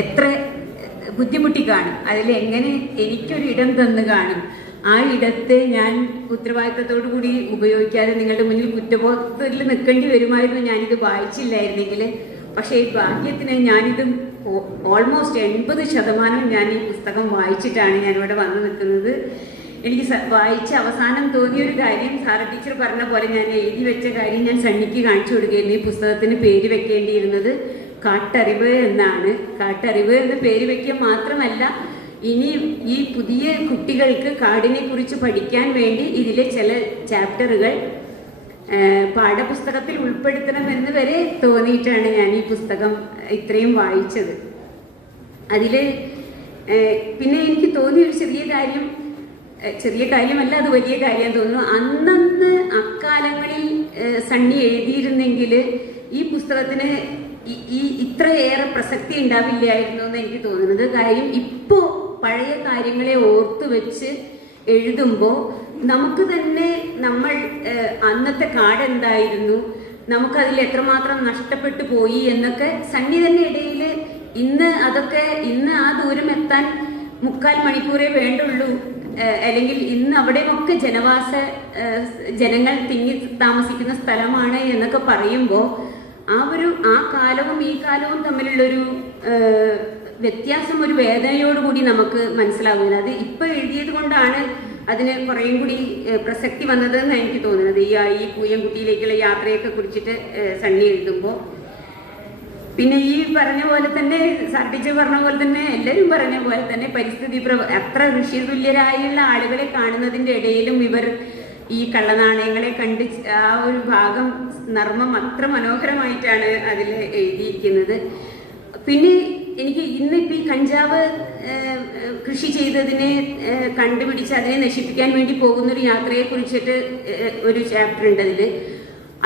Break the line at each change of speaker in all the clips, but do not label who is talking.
എത്ര ബുദ്ധിമുട്ടി കാണും. അതിൽ എങ്ങനെ എനിക്കൊരു ഇടം തന്ന് കാണും. ആ ഇടത്തെ ഞാൻ ഉത്തരവാദിത്തത്തോടു കൂടി ഉപയോഗിക്കാതെ നിങ്ങളുടെ മുന്നിൽ കുറ്റബോധത്തിൽ നിൽക്കേണ്ടി വരുമായിരുന്നു. ഞാനിത് വായിച്ചില്ലായിരുന്നെങ്കിൽ. പക്ഷേ ഈ ഭാഗ്യത്തിന് ഞാനിത് ഓൾമോസ്റ്റ് എൺപത് ശതമാനം ഞാൻ ഈ പുസ്തകം വായിച്ചിട്ടാണ് ഞാനിവിടെ വന്നു നിൽക്കുന്നത്. എനിക്ക് വായിച്ച് അവസാനം തോന്നിയൊരു കാര്യം സാറ ടീച്ചർ പറഞ്ഞ പോലെ ഞാൻ എഴുതി വെച്ച കാര്യം ഞാൻ സണ്ണിക്ക് കാണിച്ചു കൊടുക്കുകയായിരുന്നു. ഈ പുസ്തകത്തിന് പേര് വെക്കേണ്ടിയിരുന്നത് കാട്ടറിവ് എന്നാണ്. കാട്ടറിവ് എന്ന് പേര് വയ്ക്കുക മാത്രമല്ല ഇനി ഈ പുതിയ കുട്ടികൾക്ക് കാടിനെ കുറിച്ച് പഠിക്കാൻ വേണ്ടി ഇതിലെ ചില ചാപ്റ്ററുകൾ പാഠപുസ്തകത്തിൽ ഉൾപ്പെടുത്തണമെന്ന് വരെ തോന്നിയിട്ടാണ് ഞാൻ ഈ പുസ്തകം ഇത്രയും വായിച്ചത്. അതിൽ പിന്നെ എനിക്ക് തോന്നിയ ഒരു ചെറിയ കാര്യം ചെറിയ കാര്യമല്ല അത് വലിയ കാര്യം തോന്നുന്നു. അന്നന്ന് അക്കാലങ്ങളിൽ സണ്ണി എഴുതിയിരുന്നെങ്കിൽ ഈ പുസ്തകത്തിന് ഈ- ഇത്രയേറെ പ്രസക്തി ഉണ്ടാവില്ലായിരുന്നു എന്ന് എനിക്ക് തോന്നുന്നത്. കാര്യം ഇപ്പോൾ പഴയ കാര്യങ്ങളെ ഓർത്തു വെച്ച് എഴുതുമ്പോൾ നമുക്ക് തന്നെ നമ്മൾ അന്നത്തെ കാടെന്തായിരുന്നു? നമുക്കതിൽ എത്രമാത്രം നഷ്ടപ്പെട്ടു പോയി എന്നൊക്കെ തന്നെ ഇടയിൽ ഇന്ന് അതൊക്കെ ഇന്ന് ആ ദൂരം എത്താൻ മുക്കാൽ മണിക്കൂറേ വേണ്ടുള്ളൂ. അല്ലെങ്കിൽ ഇന്ന് അവിടെയൊക്കെ ജനവാസ ജനങ്ങൾ തിങ്ങി താമസിക്കുന്ന സ്ഥലമാണ് എന്നൊക്കെ പറയുമ്പോൾ ആ ഒരു ആ കാലവും ഈ കാലവും തമ്മിലുള്ളൊരു വ്യത്യാസം ഒരു വേദനയോടുകൂടി നമുക്ക് മനസ്സിലാവുന്നത് അത് ഇപ്പൊ എഴുതിയത് കൊണ്ടാണ് അതിന് കുറേയും കൂടി പ്രസക്തി വന്നതെന്ന് എനിക്ക് തോന്നുന്നത്. ഈ ഈ പൂയംകുട്ടിയിലേക്കുള്ള യാത്രയൊക്കെ കുറിച്ചിട്ട് സണ്ണി എഴുതുമ്പോൾ പിന്നെ ഈ പറഞ്ഞ പോലെ തന്നെ സർട്ടിച്ച് പറഞ്ഞ പോലെ തന്നെ എല്ലാവരും പറഞ്ഞ പോലെ തന്നെ പരിസ്ഥിതി പ്രവ അത്ര ഋഷിതുല്യരായുള്ള ആളുകളെ കാണുന്നതിന്റെ ഇടയിലും ഇവർ ഈ കള്ളനാണയങ്ങളെ കണ്ട് ആ ഒരു ഭാഗം നർമ്മം അത്ര മനോഹരമായിട്ടാണ് അതിൽ എഴുതിയിരിക്കുന്നത്. പിന്നെ എനിക്ക് ഇന്നിപ്പോൾ ഈ കഞ്ചാവ് കൃഷി ചെയ്തതിനെ കണ്ടുപിടിച്ച് അതിനെ നശിപ്പിക്കാൻ വേണ്ടി പോകുന്നൊരു യാത്രയെ കുറിച്ചിട്ട് ഒരു ചാപ്റ്റർ ഉണ്ട് അതിൽ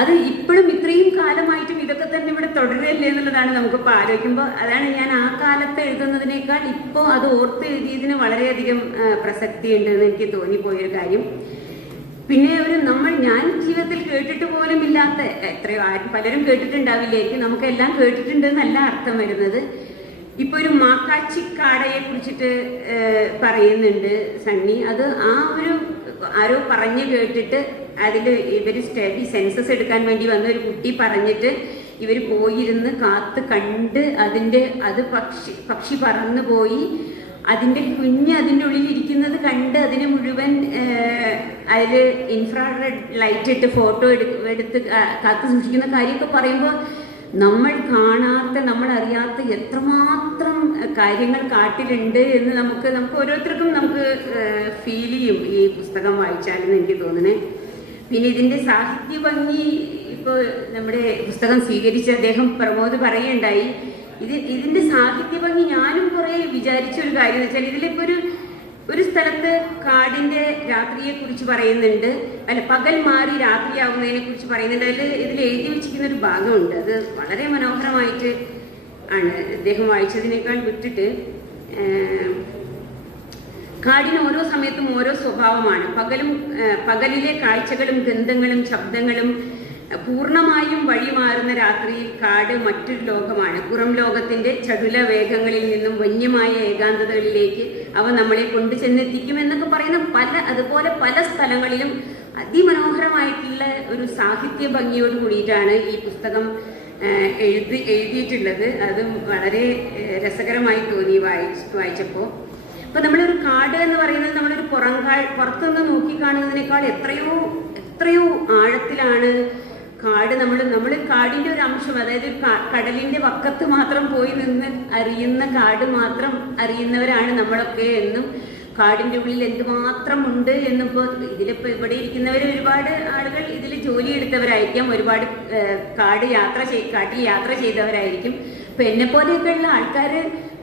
അത് ഇപ്പോഴും ഇത്രയും കാലമായിട്ടും ഇതൊക്കെ തന്നെ ഇവിടെ തുടരുകയല്ലേ എന്നുള്ളതാണ് നമുക്കിപ്പോൾ ആലോചിക്കുമ്പോൾ. അതാണ് ഞാൻ ആ കാലത്ത് എഴുതുന്നതിനേക്കാൾ ഇപ്പോൾ അത് ഓർത്ത് എഴുതിയതിന് വളരെയധികം പ്രസക്തിയുണ്ടെന്ന് എനിക്ക് തോന്നിപ്പോയൊരു കാര്യം. പിന്നെ ഒരു നമ്മൾ ഞാൻ ജീവിതത്തിൽ കേട്ടിട്ട് പോലും ഇല്ലാത്ത എത്രയോ ആരും പലരും കേട്ടിട്ടുണ്ടാവില്ലായിരിക്കും കേട്ടിട്ടുണ്ട് കേട്ടിട്ടുണ്ടെന്നല്ല അർത്ഥം വരുന്നത്. ഇപ്പൊ ഒരു മാക്കാച്ചി കാടയെ കുറിച്ചിട്ട് പറയുന്നുണ്ട് സണ്ണി. അത് ആ ഒരു ആരോ പറഞ്ഞു കേട്ടിട്ട് അതിൽ ഇവർ സ്റ്റഡി സെൻസസ് എടുക്കാൻ വേണ്ടി വന്ന ഒരു കുട്ടി പറഞ്ഞിട്ട് ഇവർ പോയിരുന്ന് കാത്ത് കണ്ട് അതിന്റെ അത് പക്ഷി പക്ഷി പറന്നു പോയി. അതിന്റെ കുഞ്ഞ് അതിന്റെ ഉള്ളിൽ ഇരിക്കുന്നത് കണ്ട് അതിനെ മുഴുവൻ അതിൽ ഇൻഫ്രാറെഡ് ലൈറ്റ് ഇട്ട് ഫോട്ടോ എടുത്ത് കാത്തു സൂക്ഷിക്കുന്ന കാര്യമൊക്കെ പറയുമ്പോൾ നമ്മൾ കാണാത്ത നമ്മൾ അറിയാത്ത എത്രമാത്രം കാര്യങ്ങൾ കാട്ടിലുണ്ട് എന്ന് നമുക്ക് നമുക്ക് ഓരോരുത്തർക്കും നമുക്ക് ഫീൽ ചെയ്യും ഈ പുസ്തകം വായിച്ചാലെന്ന് എനിക്ക് തോന്നുന്നത് പിന്നെ ഇതിന്റെ സാഹിത്യ ഭംഗി ഇപ്പോൾ നമ്മുടെ പുസ്തകം സ്വീകരിച്ച അദ്ദേഹം പ്രമോദ് പറയുണ്ടായി ഇത് ഇതിന്റെ സാഹിത്യ ഭംഗി ഞാനും കുറെ വിചാരിച്ച ഒരു കാര്യം എന്ന് വെച്ചാൽ ഇതിലിപ്പോ ഒരു ഒരു സ്ഥലത്ത് കാടിന്റെ രാത്രിയെ കുറിച്ച് പറയുന്നുണ്ട്. അല്ല പകൽ മാറി രാത്രിയാവുന്നതിനെ കുറിച്ച് പറയുന്നുണ്ട്. അതിൽ ഇതിൽ എഴുതി വെച്ചിരിക്കുന്ന ഒരു ഭാഗമുണ്ട്. അത് വളരെ മനോഹരമായിട്ട് ആണ് അദ്ദേഹം വായിച്ചതിനേക്കാൾ വിട്ടിട്ട്. കാടിന് ഓരോ സമയത്തും ഓരോ സ്വഭാവമാണ്. പകലും പകലിലെ കാഴ്ചകളും ഗന്ധങ്ങളും ശബ്ദങ്ങളും പൂർണമായും വഴിമാറുന്ന രാത്രിയിൽ കാട് മറ്റൊരു ലോകമാണ്. പുറം ലോകത്തിന്റെ ചടുല വേഗങ്ങളിൽ നിന്നും വന്യമായ ഏകാന്തതകളിലേക്ക് അവ നമ്മളെ കൊണ്ടുചെന്നെത്തിക്കും ചെന്നെത്തിക്കുമെന്നൊക്കെ പറയുന്ന പല അതുപോലെ പല സ്ഥലങ്ങളിലും അതിമനോഹരമായിട്ടുള്ള ഒരു സാഹിത്യ ഭംഗിയോട് കൂടിയിട്ടാണ് ഈ പുസ്തകം എഴുതി എഴുതിയിട്ടുള്ളത്. അതും വളരെ രസകരമായി തോന്നി വായിച്ച് വായിച്ചപ്പോൾ അപ്പൊ നമ്മളൊരു കാട് എന്ന് പറയുന്നത് നമ്മളൊരു പുറം പുറത്തുനിന്ന് നോക്കിക്കാണുന്നതിനേക്കാൾ എത്രയോ എത്രയോ ആഴത്തിലാണ് കാട് നമ്മൾ നമ്മൾ കാടിന്റെ ഒരു അംശം അതായത് കടലിന്റെ വക്കത്ത് മാത്രം പോയി നിന്ന് അറിയുന്ന കാട് മാത്രം അറിയുന്നവരാണ് നമ്മളൊക്കെ എന്നും കാടിന്റെ ഉള്ളിൽ എന്തുമാത്രം ഉണ്ട് എന്നിപ്പോൾ ഇതിലിപ്പോൾ ഇവിടെ ഇരിക്കുന്നവർ ഒരുപാട് ആളുകൾ ഇതിൽ ജോലി എടുത്തവരായിരിക്കാം. ഒരുപാട് കാട് യാത്ര ചെയ് കാട്ടിൽ യാത്ര ചെയ്തവരായിരിക്കും. അപ്പൊ എന്നെ പോലെയൊക്കെയുള്ള ആൾക്കാർ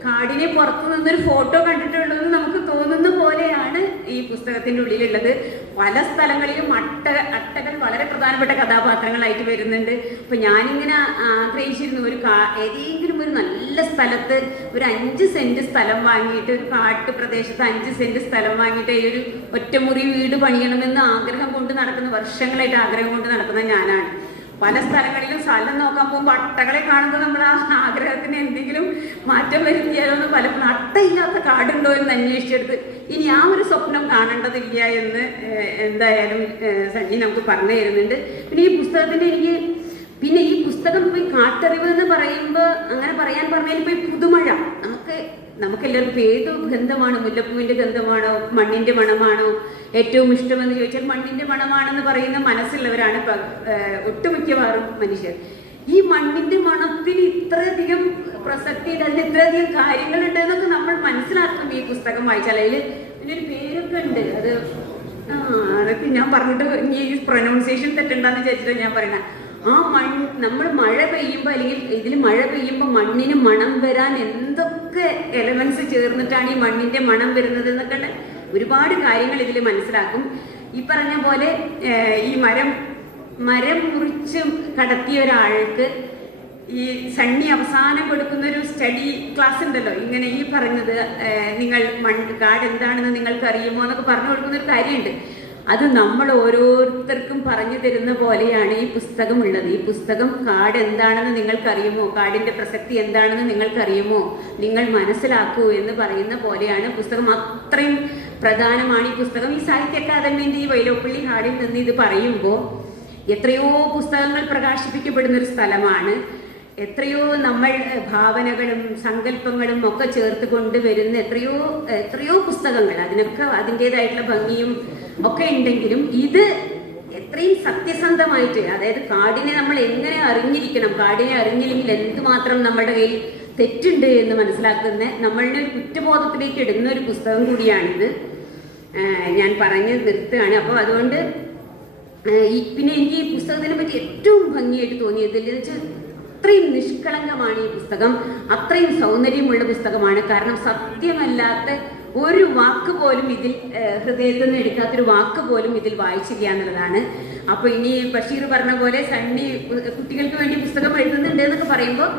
കാടിനെ പുറത്തു നിന്നൊരു ഫോട്ടോ കണ്ടിട്ടുള്ളതെന്ന് നമുക്ക് തോന്നുന്ന പോലെയാണ് ഈ പുസ്തകത്തിന്റെ ഉള്ളിലുള്ളത്. പല സ്ഥലങ്ങളിലും അട്ട അട്ടകൾ വളരെ പ്രധാനപ്പെട്ട കഥാപാത്രങ്ങളായിട്ട് വരുന്നുണ്ട്. അപ്പൊ ഞാനിങ്ങനെ ആഗ്രഹിച്ചിരുന്നു ഒരു കാ ഏതെങ്കിലും ഒരു നല്ല സ്ഥലത്ത് ഒരു അഞ്ച് സെന്റ് സ്ഥലം വാങ്ങിയിട്ട് ഒരു കാട്ട് പ്രദേശത്ത് അഞ്ച് സെന്റ് സ്ഥലം വാങ്ങിയിട്ട് ഈ ഒരു ഒറ്റമുറി വീട് പണിയണമെന്ന് ആഗ്രഹം കൊണ്ട് നടക്കുന്ന വർഷങ്ങളായിട്ട് ആഗ്രഹം കൊണ്ട് നടക്കുന്ന ഞാനാണ്. പല സ്ഥലങ്ങളിലും സ്ഥലം നോക്കാൻ പോകുമ്പോൾ അട്ടകളെ കാണുമ്പോൾ നമ്മൾ ആ ആഗ്രഹത്തിന് എന്തെങ്കിലും മാറ്റം വരുത്തിയാലോ എന്ന് പലപ്പോഴും അട്ടയില്ലാത്ത കാടുണ്ടോ എന്ന് അന്വേഷിച്ചെടുത്ത് ഇനി ആ ഒരു സ്വപ്നം കാണേണ്ടതില്ല എന്ന് എന്തായാലും സഞ്ജി നമുക്ക് പറഞ്ഞു തരുന്നുണ്ട്. പിന്നെ ഈ പുസ്തകത്തിന്റെ എനിക്ക് പിന്നെ ഈ പുസ്തകം പോയി കാട്ടറിവ് എന്ന് പറയുമ്പോൾ അങ്ങനെ പറയാൻ പറഞ്ഞാൽ പോയി പുതുമഴ നമുക്ക് നമുക്കെല്ലാവർക്കും ഏത് ഗന്ധമാണ് മുല്ലപ്പൂവിന്റെ ഗന്ധമാണോ മണ്ണിന്റെ മണമാണോ ഏറ്റവും ഇഷ്ടമെന്ന് ചോദിച്ചാൽ മണ്ണിന്റെ മണമാണെന്ന് പറയുന്ന മനസ്സുള്ളവരാണ് ഒട്ടുമിക്കവാറും മനുഷ്യർ. ഈ മണ്ണിന്റെ മണത്തിന് ഇത്രയധികം പ്രസക്തി അതിന് ഇത്രയധികം കാര്യങ്ങളുണ്ട് എന്നൊക്കെ നമ്മൾ മനസ്സിലാക്കും ഈ പുസ്തകം വായിച്ചാൽ. അതിൽ ഇതിനൊരു പേരൊക്കെ ഉണ്ട്. അത് ആ അതൊക്കെ ഞാൻ പറഞ്ഞിട്ട് ഇനി ഈ പ്രൊനൗൺസിയേഷൻ തെറ്റുണ്ടാന്ന് വിചാരിച്ചിട്ട് ഞാൻ പറയണ. ആ മൺ നമ്മൾ മഴ പെയ്യുമ്പോൾ അല്ലെങ്കിൽ ഇതിൽ മഴ പെയ്യുമ്പോൾ മണ്ണിന് മണം വരാൻ എന്തൊക്കെ എലമെന്റ്സ് ചേർന്നിട്ടാണ് ഈ മണ്ണിന്റെ മണം വരുന്നത് എന്നൊക്കെ ഒരുപാട് കാര്യങ്ങൾ ഇതിൽ മനസ്സിലാക്കും. ഈ പറഞ്ഞ പോലെ ഈ മരം മരം മുറിച്ച് കടത്തിയ ഒരാൾക്ക് ഈ സണ്ണി അവസാനം കൊടുക്കുന്ന ഒരു സ്റ്റഡി ക്ലാസ് ഉണ്ടല്ലോ ഇങ്ങനെ ഈ പറഞ്ഞത് നിങ്ങൾ മൺ കാട് എന്താണെന്ന് നിങ്ങൾക്ക് അറിയുമോ എന്നൊക്കെ പറഞ്ഞു കൊടുക്കുന്ന ഒരു കാര്യമുണ്ട്. അത് നമ്മൾ ഓരോരുത്തർക്കും പറഞ്ഞു തരുന്ന പോലെയാണ് ഈ പുസ്തകം ഉള്ളത് ഈ പുസ്തകം കാട് എന്താണെന്ന് നിങ്ങൾക്കറിയുമോ? കാടിന്റെ പ്രസക്തി എന്താണെന്ന് നിങ്ങൾക്കറിയുമോ? നിങ്ങൾ മനസ്സിലാക്കൂ എന്ന് പറയുന്ന പോലെയാണ് പുസ്തകം. അത്രയും പ്രധാനമാണ് ഈ പുസ്തകം. ഈ സാഹിത്യ അക്കാദമിന്റെ ഈ വൈലോപ്പള്ളി ഹാളിൽ നിന്ന് ഇത് പറയുമ്പോൾ എത്രയോ പുസ്തകങ്ങൾ പ്രകാശിപ്പിക്കപ്പെടുന്ന ഒരു സ്ഥലമാണ്. എത്രയോ നമ്മൾ ഭാവനകളും സങ്കല്പങ്ങളും ഒക്കെ ചേർത്ത് കൊണ്ടുവരുന്ന എത്രയോ എത്രയോ പുസ്തകങ്ങൾ. അതിനൊക്കെ അതിന്റെതായിട്ടുള്ള ഭംഗിയും ഒക്കെ ഉണ്ടെങ്കിലും ഇത് എത്രയും സത്യസന്ധമായിട്ട് അതായത് കാടിനെ നമ്മൾ എങ്ങനെ അറിഞ്ഞിരിക്കണം കാടിനെ അറിഞ്ഞില്ലെങ്കിൽ എന്തുമാത്രം നമ്മുടെ കയ്യിൽ തെറ്റുണ്ട് എന്ന് മനസ്സിലാക്കുന്ന നമ്മളുടെ ഒരു കുറ്റബോധത്തിലേക്ക് ഇടുന്ന ഒരു പുസ്തകം കൂടിയാണിത്. ഞാൻ പറഞ്ഞ് നിർത്തുകയാണ്. അപ്പോൾ അതുകൊണ്ട് പിന്നെ എനിക്ക് ഈ പുസ്തകത്തിനെ പറ്റി ഏറ്റവും ഭംഗിയായിട്ട് തോന്നിയത് വെച്ചാൽ അത്രയും നിഷ്കളങ്കമാണ് ഈ പുസ്തകം. അത്രയും സൗന്ദര്യമുള്ള പുസ്തകമാണ്. കാരണം സത്യമല്ലാത്ത ഒരു വാക്ക് പോലും ഇതിൽ ഹൃദയത്തിൽ നിന്ന് എടുക്കാത്തൊരു വാക്ക് പോലും ഇതിൽ വായിച്ചില്ല എന്നുള്ളതാണ്. അപ്പോൾ ഇനി ബഷീർ പറഞ്ഞ പോലെ സണ്ണി കുട്ടികൾക്ക് വേണ്ടി പുസ്തകം എഴുതുന്നുണ്ട് എന്നൊക്കെ പറയുമ്പോൾ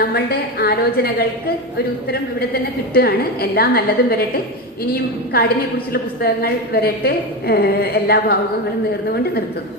നമ്മളുടെ ആലോചനകൾക്ക് ഒരു ഉത്തരം ഇവിടെ തന്നെ കിട്ടുകയാണ്. എല്ലാം നല്ലതും വരട്ടെ. ഇനിയും കാടിനെ കുറിച്ചുള്ള പുസ്തകങ്ങൾ വരട്ടെ. എല്ലാ ഭാവുകങ്ങളും നേർന്നുകൊണ്ട് നിർത്തുന്നു.